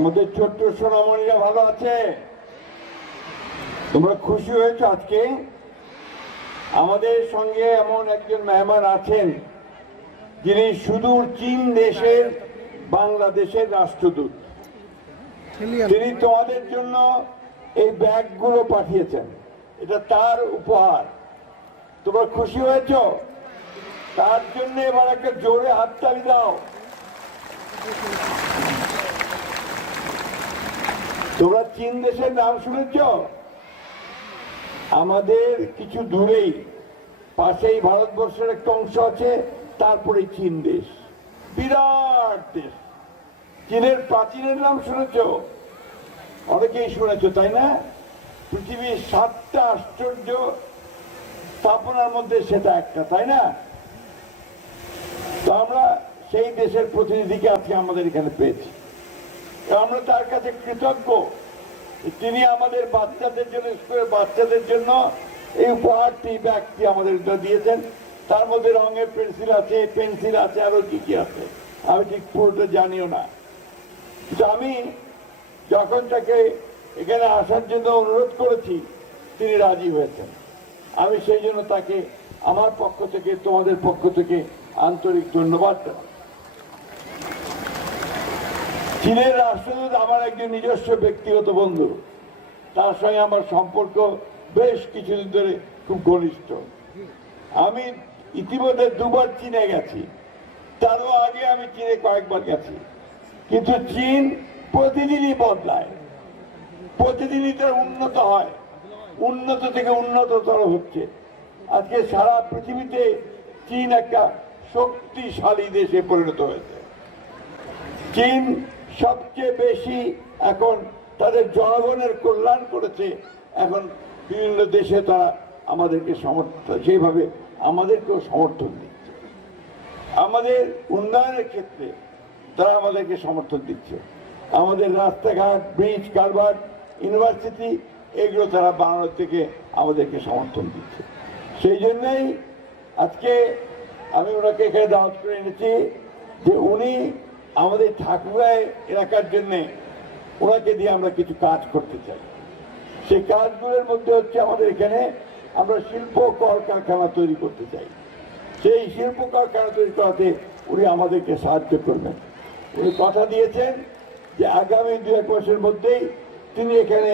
আমাদের ছোট্ট সোনামণিরা ভালো আছে? তোমরা খুশি হয়েছো আজকে? আমাদের সঙ্গে এমন একজন মেহমান আছেন যিনি সুদূর চীন দেশের বাংলাদেশের রাষ্ট্রদূত। তিনি তোমাদের জন্য এই ব্যাগগুলো পাঠিয়েছেন, এটা তার উপহার। তোমরা খুশি হয়েছো? তার জন্য এবার একটা জোরে হাততালি দাও। তোমরা চীন দেশের নাম শুনেছ? আমাদের কিছু দূরেই পাশেই ভারতবর্ষের একটা অংশ আছে, তারপরে চীন দেশ, বিরাট দেশ। চীনের প্রাচীনের নাম শুনেছ? অনেকেই শুনেছ, তাই না? পৃথিবীর 7টা আশ্চর্য স্থাপনার মধ্যে সেটা একটা, তাই না? তো আমরা সেই দেশের প্রতিনিধিকে আজকে আমাদের এখানে পেয়েছি। আমরা তার কাছে কৃতজ্ঞ। তিনি আমাদের বাচ্চাদের জন্য, স্কুলের বাচ্চাদের জন্য এই উপহারটি, ব্যাগটি আমাদের দিয়েছেন। তার মধ্যে রঙের পেন্সিল আছে, আরো কি কি আছে আমি ঠিক পুরোটা জানিও না। কিন্তু আমি যখন তাকে এখানে আসার জন্য অনুরোধ করেছি, তিনি রাজি হয়েছেন। আমি সেই জন্য তাকে আমার পক্ষ থেকে, তোমাদের পক্ষ থেকে আন্তরিক ধন্যবাদ জানাই। চীনের রাষ্ট্রদূত আমার একজন নিজস্ব ব্যক্তিগত বন্ধু। তার সঙ্গে আমার সম্পর্ক বেশ কিছুদিন ধরে খুব ঘনিষ্ঠ। আমি ইতিমধ্যে 2বার চীনে গেছি, তারও আগে আমি চীনে কয়েকবার গেছি। কিন্তু চীন প্রতিদিনই বদলায়, প্রতিদিনই তার উন্নত হয়, উন্নত থেকে উন্নততর হচ্ছে। আজকে সারা পৃথিবীতে চীন একটা শক্তিশালী দেশে পরিণত হয়েছে। চীন সবচেয়ে বেশি এখন তাদের জনগণের কল্যাণ করেছে। এখন বিভিন্ন দেশে তারা আমাদেরকে সেইভাবে আমাদেরকেও সমর্থন দিচ্ছে। আমাদের উন্নয়নের ক্ষেত্রে তারা আমাদেরকে সমর্থন দিচ্ছে। আমাদের রাস্তাঘাট, ব্রিজ, কালভার্ট, ইউনিভার্সিটি, এগুলো তারা বানানোর থেকে আমাদেরকে সমর্থন দিচ্ছে। সেই জন্যই আজকে আমি ওনাকে এখানে দাওয়াত করে এনেছি যে উনি আমাদের ঠাকুরগাঁও এলাকার জন্য ওনাকে দিয়ে আমরা কিছু কাজ করতে চাই। সেই কাজগুলোর মধ্যে হচ্ছে আমাদের এখানে আমরা শিল্প কলকারখানা তৈরি করতে চাই। সেই শিল্প কলকারখানা তৈরি করাতে উনি আমাদেরকে সাহায্য করবেন। উনি কথা দিয়েছেন যে আগামী 2-1 মাসের মধ্যেই তিনি এখানে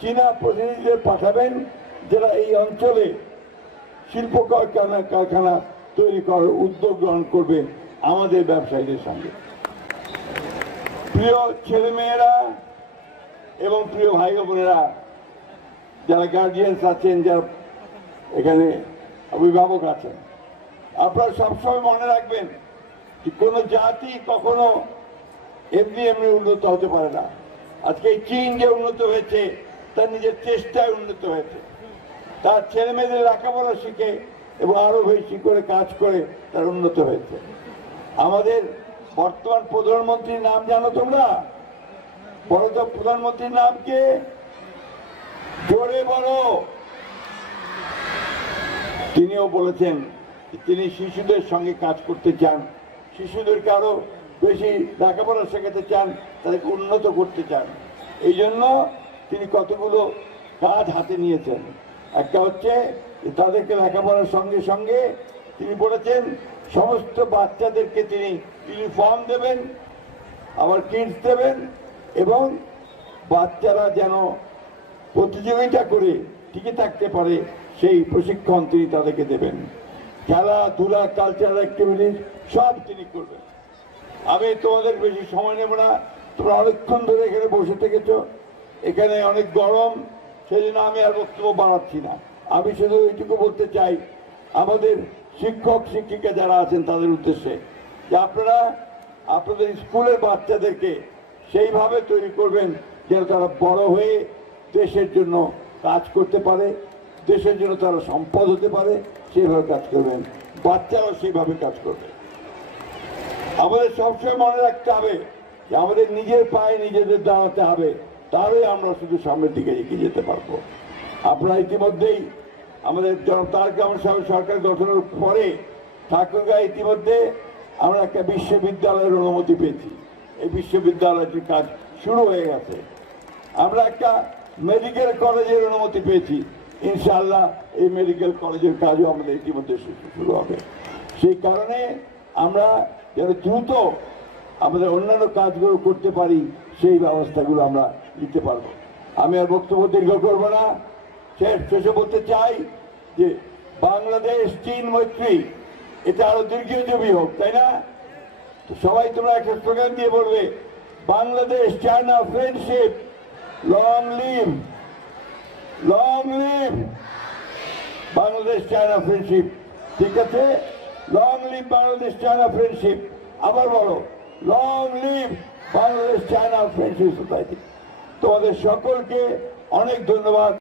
চীনা প্রতিনিধিদের পাঠাবেন, যারা এই অঞ্চলে শিল্প কারখানা তৈরি করার উদ্যোগ গ্রহণ করবে আমাদের ব্যবসায়ীদের সঙ্গে। প্রিয় ছেলেমেয়েরা এবং প্রিয় ভাই বোনেরা, যারা গার্জিয়ানস আছেন, যারা এখানে অভিভাবক আছেন, আপনারা সবসময় মনে রাখবেন যে কোনো জাতি কখনো এমনি উন্নত হতে পারে না। আজকে চীন যে উন্নত হয়েছে, তার নিজের চেষ্টায় উন্নত হয়েছে। তার ছেলে মেয়েদের লেখাপড়া শিখে এবং আরো বেশি করে কাজ করে তার উন্নত হয়েছে। আমাদের বর্তমান প্রধানমন্ত্রীর নাম জানো তোমরা? প্রধানমন্ত্রীর নাম কে? জোরে বলো। তিনিও বলেছেন তিনি শিশুদের সঙ্গে কাজ করতে চান, শিশুদেরকে আরো বেশি লেখাপড়া শেখাতে চান, তাদেরকে উন্নত করতে চান। এই জন্য তিনি কতগুলো কাজ হাতে নিয়েছেন। একটা হচ্ছে তাদেরকে লেখাপড়ার সঙ্গে সঙ্গে তিনি বলেছেন সমস্ত বাচ্চাদেরকে তিনি ইউনিফর্ম দেবেন, আবার কিটস দেবেন, এবং বাচ্চারা যেন প্রতিযোগিতা করে টিকে থাকতে পারে সেই প্রশিক্ষণ তিনি তাদেরকে দেবেন। খেলাধুলা, কালচারাল অ্যাক্টিভিটিস সব তিনি করবেন। আমি তোমাদের বেশি সময় নেব না, তোমরা অনেকক্ষণ ধরে এখানে বসে থেকেছো, এখানে অনেক গরম, সেই জন্য আমি আর বক্তব্য বাড়াচ্ছি না। আমি শুধু এইটুকু বলতে চাই আমাদের শিক্ষক শিক্ষিকা যারা আছেন তাদের উদ্দেশ্যে যে আপনারা আপনাদের স্কুলের বাচ্চাদেরকে সেইভাবে তৈরি করবেন যেন তারা বড় হয়ে দেশের জন্য কাজ করতে পারে, দেশের জন্য তারা সম্পদ হতে পারে, সেইভাবে কাজ করবেন। বাচ্চারাও সেইভাবে কাজ করবে। আমাদের সবসময় মনে রাখতে হবে যে আমাদের নিজের পায়ে নিজেদের দাঁড়াতে হবে, তাহলে আমরা শুধু সামনের দিকে এগিয়ে যেতে পারবো। আপনারা ইতিমধ্যেই আমাদের তারেক রহমান সাহেব সরকার গঠনের পরে ঠাকুরগাঁও ইতিমধ্যে আমরা একটা বিশ্ববিদ্যালয়ের অনুমতি পেয়েছি। এই বিশ্ববিদ্যালয়টির কাজ শুরু হয়ে গেছে। আমরা একটা মেডিকেল কলেজের অনুমতি পেয়েছি, ইনশাআল্লাহ এই মেডিকেল কলেজের কাজও আমাদের ইতিমধ্যে শুরু হবে। সেই কারণে আমরা যেন দ্রুত আমাদের অন্যান্য কাজগুলো করতে পারি, সেই ব্যবস্থাগুলো আমরা নিতে পারব। আমি আর বক্তব্য দীর্ঘ করবো না, শেষে বলতে চাই যে বাংলাদেশ চীন মৈত্রী এটা আরো দীর্ঘজীবী হোক, তাই না? সবাই তোমরা একটা স্লোগান দিয়ে বলবে, Bangladesh China friendship long live, long live Bangladesh China friendship. ঠিক আছে, long live Bangladesh China friendship. আবার বলো, long live Bangladesh China friendship society. তোমাদের সকলকে অনেক ধন্যবাদ।